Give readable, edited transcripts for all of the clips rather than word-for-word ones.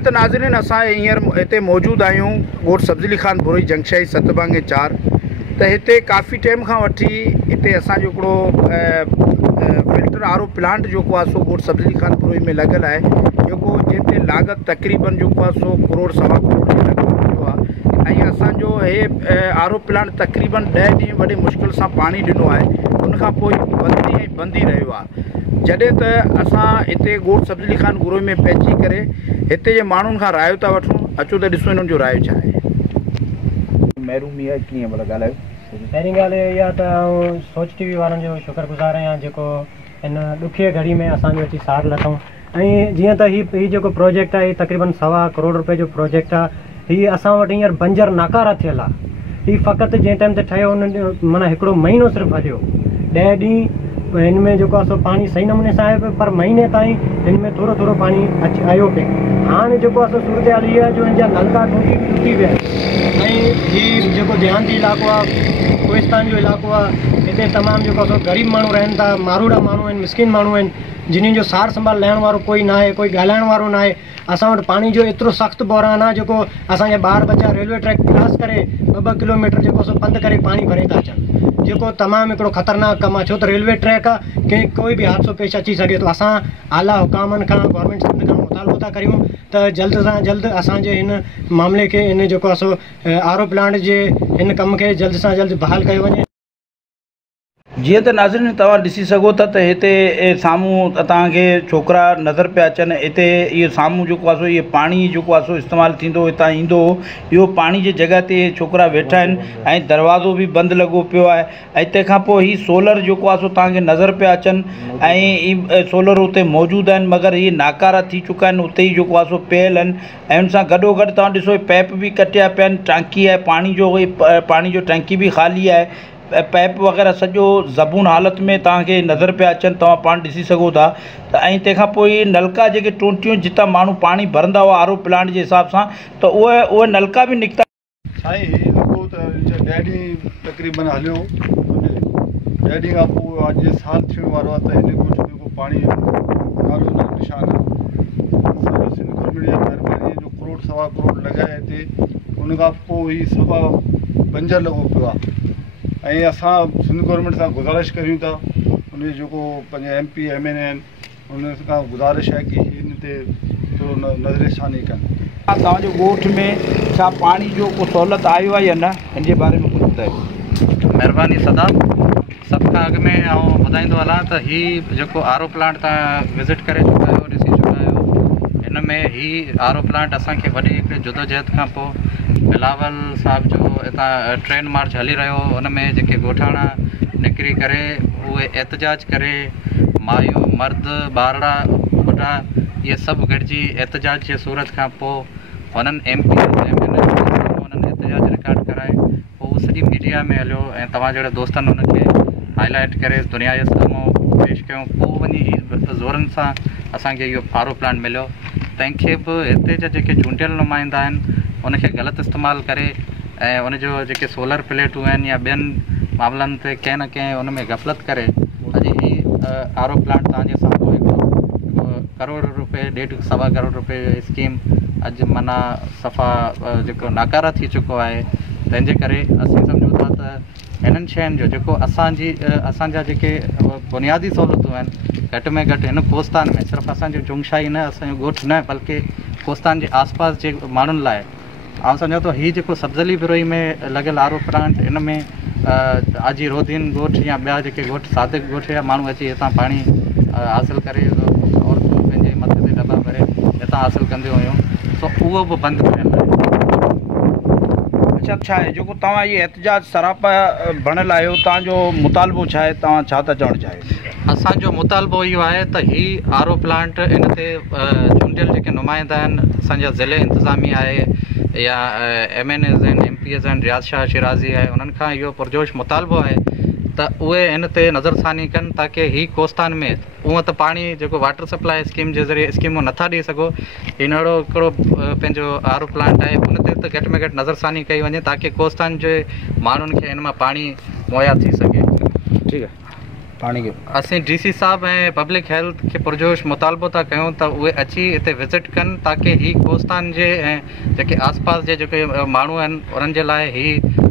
जीअं त नाज़रीन असां हींअर हिते मौजूदु आहियूं ॻोठ सब्ज़ी खान बुरोई जंगशाही सतबांगे 4 त हिते काफ़ी टाइम खां वठी हिते असांजो हिकिड़ो फिल्टर आरो प्लांट जेको आहे सो ॻोठ सब्ज़ी खान बुरोई में लॻियल आहे जेको जंहिंते लागत तक़रीबन जेको आहे सो करोड़ सवा करोड़ जे लॻभॻि थियो आहे ऐं असांजो हे आरो प्लांट तक़रीबन 10 ॾींहं वॾे मुश्किल सां पाणी ॾिनो आहे उनखां पोइ बंदि ई रहियो आहे जॾहिं त असां हिते ॻोठ सब्ज़ी खान बुरोई में पहुची करे हिते जे माण्हुनि खां रायो था वठूं अचो त ॾिसो हिननि जो रायो छा आहे महिरूमी आहे कीअं मतिलबु ॻाल्हायो पहिरीं ॻाल्हि इहा त सोच टीवी वारनि जो शुक्रगुज़ार आहियां जेको हिन ॾुखिये घड़ी में असांजो अची सार लथऊं ऐं जीअं त हीउ जेको प्रोजेक्ट आहे तक़रीबन सवा करोड़ रुपए जो प्रोजेक्ट आहे हीउ असां वटि हींअर बंजर नाकारा थियल आहे हीउ फ़क़ति जंहिं टाइम ते ठहियो हुन माना हिकिड़ो महीनो सिर्फ़ु हलियो 10 ॾींहं हिन में जेको आहे सो पाणी सही नमूने सां आहे पियो पर महीने ताईं हिन में थोरो थोरो पाणी आयो पियो हाणे जेको आहे सो सूरत हाल इहा आहे जो हिन जा नलका टुटी विया आहिनि ऐं हीउ जेको देहांती इलाइक़ो आहे कोहिस्तान जो इलाइक़ो आहे हिते तमामु जेको आहे सो ग़रीब माण्हू रहनि था मारूड़ा माण्हू आहिनि मिसकिन माण्हू आहिनि जिन्हनि जो सार संभाल लहण वारो कोई न आहे कोई ॻाल्हाइण वारो न आहे असां वटि पाणी जो एतिरो सख़्तु बहिरान आहे जेको असांजा ॿार बच्चा रेलवे ट्रैक क्रॉस करे 2-2 किलोमीटर जेको सो पंधु करे पाणी भरे था अचनि जेको तमामु हिकिड़ो ख़तरनाक कमु आहे छो त रेलवे ट्रैक आहे कंहिं कोई बि हादसो पेश अची सघे थो असां आला हुकामनि खां गवर्नमेंट सिंध खां मुतालबो था करियूं त जल्द सां जल्द असांजे हिन मामले खे हिन जेको आहे सो आरो प्लांट जे हिन कम खे जल्द सां जल्द बहाल कयो वञे जीअं त नाज़रीन तव्हां ॾिसी सघो था त हिते साम्हूं तव्हांखे छोकिरा नज़र पिया अचनि हिते इहो साम्हूं जेको आहे सो इहो पाणी जेको आहे सो इस्तेमालु थींदो हितां ईंदो इहो पाणी जी जॻह ते छोकिरा वेठा आहिनि ऐं दरवाज़ो बि बंदि लॻो पियो आहे ऐं तंहिंखां पोइ हीउ सोलर जेको आहे सो तव्हांखे नज़र पिया अचनि ऐं हीअ सोलर उते मौजूदु आहिनि मगर हीअ नाकारा थी चुका आहिनि उते ई जेको आहे सो पियल आहिनि ऐं हुन सां गॾोगॾु तव्हां ॾिसो पैप बि कटिया पिया आहिनि टांकी आहे पाणी जो टंकी बि ख़ाली आहे पैप वग़ैरह सॼो ज़बून हालत में तव्हांखे नज़र पिया अचनि तव्हां पाण ॾिसी सघो था त ऐं तंहिंखां पोइ नलका जेके टूटियूं जितां माण्हू पाणी भरंदा हुआ आरो प्लांट जे हिसाब सां त उहे नलका बि निकिता साईं हीउ लॻो त 10 ॾींहं तक़रीबन हलियो 10 ॾींहं खां पोइ अॼु साल थियण वारो आहे त हिन ॻोठ में को पाणी नालो न निशान आहे सिंध गवर्नमेंट जी महिरबानी जो करोड़ सवा करोड़ लॻाए हिते उन खां पोइ हीउ सफ़ा बंजर लॻो पियो आहे ऐं असां सिंध गवर्नमेंट सां गुज़ारिश करियूं था उन जेको पंहिंजे MP MN आहिनि उन खां गुज़ारिश आहे कि हिन ते थोरो नज़रसानी कनि तव्हांजो ॻोठ में छा पाणी जो को सहूलियत आयो आहे या न हिन जे बारे में कुझु ॿुधायो महिरबानी सदा सभ खां अॻु में आउं ॿुधाईंदो हलां त हीउ जेको आरो प्लांट तव्हां विज़िट करे चुका आहियो ॾिसी चुका आहियो हिन में हीउ आरो प्लांट असांखे वॾी हिकिड़ी जदोजहद खां पोइ बिलावल साहिब जो हितां ट्रेन मार्च हली रहियो हुन में जेके ॻोठाणा निकिरी करे उहे एहतजाज करे मायूं मर्द ॿारड़ा ॿुढा इहे सभु गॾिजी एहतजाज जे सूरत खां पोइ हुननि MP हुननि एहतजाज रिकॉर्ड कराए पोइ उहो सॼी मीडिया में हलियो ऐं तव्हां जहिड़े दोस्तनि हुनखे हाईलाइट करे दुनिया जे साम्हूं पेश कयूं पोइ वञी ज़ोरनि सां असांखे इहो आरो प्लांट मिलियो तंहिंखे बि हिते जा जेके चूंडियल नुमाइंदा आहिनि उनखे ग़लति इस्तेमालु करे ऐं उनजो जेके सोलर प्लेटूं आहिनि या ॿियनि मामलनि ते कंहिं न कंहिं उन में गफ़लत करे अॼु हीउ आरो प्लांट तव्हांजे साम्हूं हिकु करोड़ रुपए 1.5 सवा करोड़ रुपए स्कीम अॼु माना सफ़ा जेको नाकारा थी चुको आहे तंहिंजे करे असीं सम्झूं था त हिननि शयुनि जो जेको असांजा जेके बुनियादी सहूलियतूं आहिनि घटि में घटि हिन कोस्तान में सिर्फ़ु असांजो जुंगशाही न असांजो ॻोठ न बल्कि कोस्तान जे आसपास जे माण्हुनि लाइ आउं सम्झां थो हीउ जेको सब्ज़ली बिरोई में लॻियल आरो प्लांट इन में आजी रोदीन ॻोठ या ॿिया जेके ॻोठ सादिक ॻोठ जा माण्हू अची हितां पाणी हासिलु करे औरतूं पंहिंजे मथे ते दॿा भरे हितां हासिलु कंदियूं हुयूं सो उहो बि बंदि थियल आहे अच्छा छा आहे जेको तव्हां इहे एहतजाज सरापा बणियल आहियो तव्हांजो मुतालबो छा आहे तव्हां छा था चवणु चाहियो असांजो मुतालबो इहो आहे त हीउ आरो प्लांट इन ते चूंडियल जेके नुमाइंदा आहिनि असांजा ज़िले इंतिज़ामी आहे या MNAs आहिनि MPs आहिनि रियाज़ शाह शिराज़ी आहे उन्हनि खां इहो पुरजोश मुतालबो आहे त उहे हिन ते नज़रसानी कनि ताकी हीउ कोस्तान में उअं त पाणी जेको वाटर सप्लाई स्कीम जे ज़रिए स्कीमूं नथा ॾेई सघो हिन अहिड़ो हिकिड़ो पंहिंजो आरो प्लांट आहे उन ते त घटि में घटि नज़रसानी कई वञे ताकी कोस्तान जे माण्हुनि खे हिन मां पाणी मुहैया थी सघे ठीकु आहे पाणी खे? असीं DC साहब ऐं पब्लिक हेल्थ खे पुरजोश मुतालबो था कयूं त उहे अची हिते विज़िट कनि ताकी ही कोस्तान जे ऐं जेके आसपास जे जेके माण्हू आहिनि उन्हनि जे लाइ ही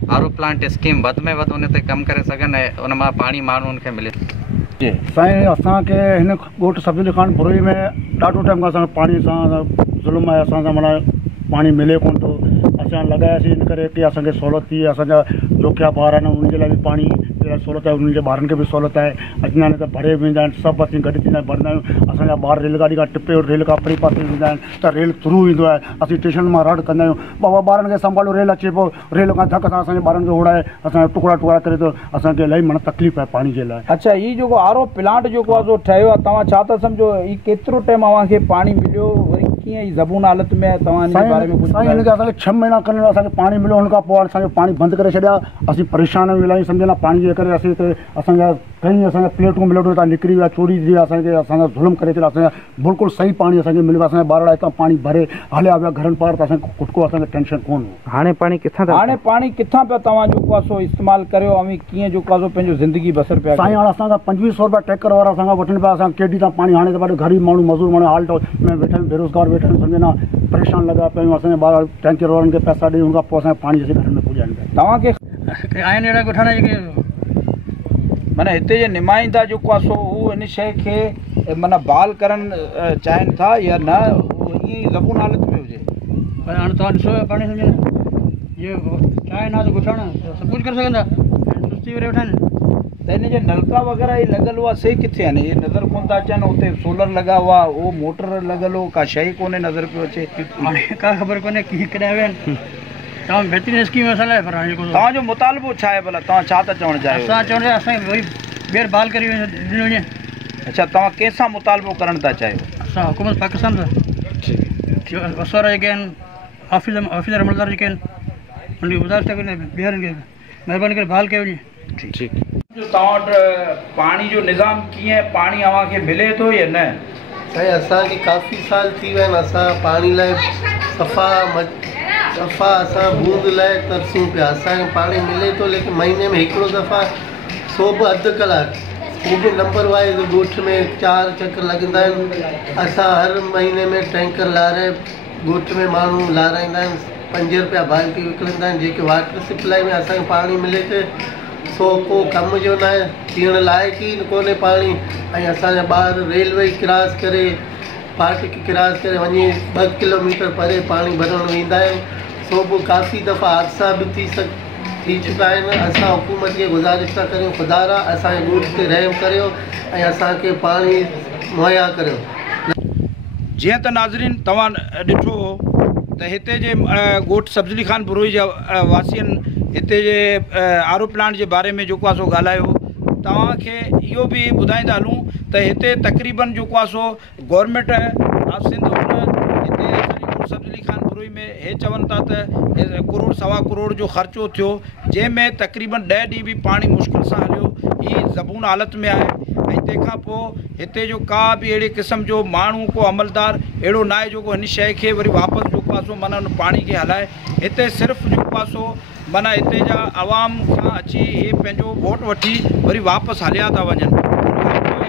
आरो प्लांट स्कीम वधि में वधि उन ते कमु करे सघनि ऐं उन मां पाणी माण्हुनि खे मिले। जी साईं, असांखे हिन ॻोठ सब्जी खान बुरोई में ॾाढो टाइम खां असांखे पाणी सां ज़ुल्म आहे, असां सां माना पाणी मिले कोन थो। असां लॻायासीं इन करे की असांखे सहूलियत थी, असांजा ॾुखिया ॿार आहिनि उन्हनि जे लाइ बि पाणी जे लाइ सहूलियत आहे, उन्हनि जे ॿारनि खे बि सहूलियत आहे। अचंदा आहिनि त भरे वेंदा आहिनि, सभु असीं गॾु थींदा आहियूं, भरंदा आहियूं। असांजा ॿार रेलगाॾी खां टिपे रेल खां परे पासे वेंदा आहिनि त रेल थ्रू ईंदो आहे, असीं स्टेशन मां रड कंदा आहियूं। बाबा ॿारनि खे संभालो, रेल अचे पोइ रेल खां धक सां असांजे ॿारनि खे उड़ाए असांजा टुकड़ा टुकड़ा करे थो, असांखे इलाही माना तकलीफ़ आहे पाणी जे लाइ। अच्छा, हीउ जेको आरो प्लांट जेको आहे ठहियो आहे, तव्हां छा था सम्झो हीउ केतिरो टाइम अव्हांखे पाणी मिलियो, वरी कीअं ई ज़बून हालत में तव्हां हिन बारे में कुझु? साईं, हिनखे असांखे 6 महीना करण असांखे पाणी मिलियो, हुन खां पोइ असांजो पाणी बंदि करे छॾिया। असीं परेशान आहियूं इलाही, सम्झना पाणी जे करे। असीं हिते असांजा कई असांजा प्लेटूं हितां निकिरी विया, चोरी थी विया, असांजा ज़ुल्म करे छॾिया। असांजा बिल्कुलु सही पाणी असांखे मिलियो, असांजा ॿार हितां पाणी भरे हलिया विया घरनि पार, त असांखे खुटको असांखे टेंशन कोन हो। हाणे पाणी किथां पिया तव्हां जेको आहे सो इस्तेमालु करियो ऐं कीअं जेको आहे सो पंहिंजो ज़िंदगी बसर पिया? साईं, हाणे असांखां 2500 रुपया टैकर वारा असांखां वठनि पिया, असां केॾी तां पाणी। हाणे त ॾाढो ग़रीब माण्हू मज़दूर माण्हू हाल में वेठा आहिनि, बेरोज़गार वेठा आहिनि, सम्झना परेशान लॻा पिया आहियूं। असांजे ॿार टैंकर वारनि खे पैसा ॾेई, हुन खां पोइ असांजे पाणी असीं घर में पुॼाइनि पिया। तव्हांखे आहिनि अहिड़ा ॻोठाणा जेके माना हिते जे नुमाइंदा जेको आहे सो उहो इन शइ खे माना बहाल करणु चाहिनि था या न, ईअं ई ज़बून हालत में हुजे? पर हाणे तव्हां ॾिसो पाणी सम्झो इहे चांहि नाथ ॻोठाणा सभु कुझु करे सघंदा, सुस्ती करे वेठा आहिनि। त हिन जे नलका वग़ैरह ही लॻल हुआ से किथे आहिनि? इहे नज़र कोन था अचनि। हुते सोलर लॻा हुआ, उहो मोटर लॻल हो, का शइ कोन्हे नज़र पियो अचे। हाणे का ख़बर कोन्हे कीअं कॾहिं विया आहिनि। तव्हां बहितरीनु स्कीम असां लाइ, पर हाणे तव्हांजो मुतालबो छा आहे भला? तव्हां छा था चवणु चाहियो? असां चवंदा असांखे वरी ॿीहर बहाल करी ॾिनो वञे। अच्छा, तव्हां कंहिंसां मुतालबो करणु था चाहियो? असां हुकूमत पाकिस्तान सां असर जेके आहिनि, ऑफिसर अमलदार जेके आहिनि, उनखे गुज़ारिश था कयूं ॿीहर महिरबानी करे बहाल कयो वञे। ठीकु। तव्हां वटि पाणी जो निज़ाम कीअं आहे? पाणी अव्हांखे मिले थो या न? साईं, असांखे काफ़ी साल थी विया आहिनि, असां पाणी लाइ सफ़ा असां बूंद लाइ तरसूं पिया। असांखे पाणी मिले थो, लेकिन महीने में हिकिड़ो दफ़ा सुबुह अधु कलाकु, उहो बि नंबर वाइज़ ॻोठ में 4 चकर लॻंदा आहिनि। असां हर महीने में टैंकर लाराए ॻोठ में माण्हू लाराईंदा आहिनि, 5 रुपया बाल्टी विकिणंदा आहिनि। जेके वाटर सप्लाई में असांखे पाणी मिले थो, सो को कम जो न आहे, पीअण लाइक़ु ई कोन्हे पाणी। ऐं असांजा ॿार रेलवे क्रॉस करे, फाटक क्रॉस करे वञी 2 किलोमीटर परे पाणी भरणु वेंदा आहिनि। सो पोइ काफ़ी दफ़ा हादसा बि थी चुका आहिनि। असां हुकूमत खे गुज़ारिश था करियूं, ख़ुदा असांजे ॻोठ ते रहम करियो ऐं असांखे पाणी मुहैया करियो। जीअं त नाज़रीन तव्हां ॾिठो त हिते जे ॻोठ सब्जी खान बुरोई जा वासियुनि हिते जे आरो प्लांट जे बारे में जेको आहे सो ॻाल्हायो। तव्हांखे इहो बि ॿुधाईंदा हलूं त हिते तक़रीबन जेको आहे सो गवर्नमेंट ऑफ सिंध हिते असांजी सब्जी खान बुरोई में हे चवनि था त करोड़ सवा करोड़ जो ख़र्चो थियो, जंहिंमें तक़रीबन 10 ॾींहं बि पाणी मुश्किल सां हलियो। हीअ ज़बून हालत में आहे। ऐं तंहिंखां पोइ हिते जो का बि अहिड़े क़िस्म जो माण्हू को अमलदार अहिड़ो न आहे जेको हिन शइ खे वरी वापसि जेको आहे सो माना हुन पाणी खे हलाए। हिते सिर्फ़ु जेको आहे सो माना हिते जा आवाम खां अची इहे पंहिंजो वोट वठी वरी वापसि हलिया था वञनि।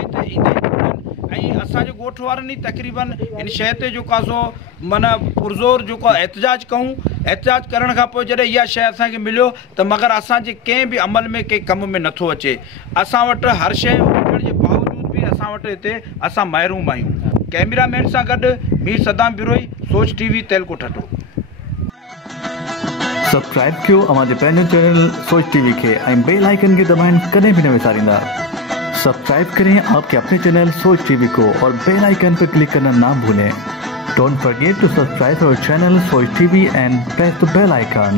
हिते ईंदे ऐं असांजे ॻोठ वारनि ई तक़रीबन हिन शइ ते जेको आहे सो माना पुरज़ोर जेको आहे एहतजाज कयूं। एहतजाज करण खां पोइ जॾहिं इहा शइ असांखे मिलियो त मगर असांजे कंहिं बि अमल में कंहिं कम में नथो अचे। असां वटि हर शइ हुजण जे बावजूद बि असां वटि हिते असां महरूम आहियूं। कैमरामैन सां गॾु मीर सदाम बिरोई, सोच TV, तेलको ठठो। सब्सक्राइब कयो हमारे पैनल चैनल सोच टीवी के बेल आइकन के दबाएं, कदें भी न विसारिंदा। सब्सक्राइब करें आपके अपने चैनल सोच टीवी को और बेल आइकन पर क्लिक करना ना भूलें। Don't forget to subscribe our channel Soch TV and press the bell icon.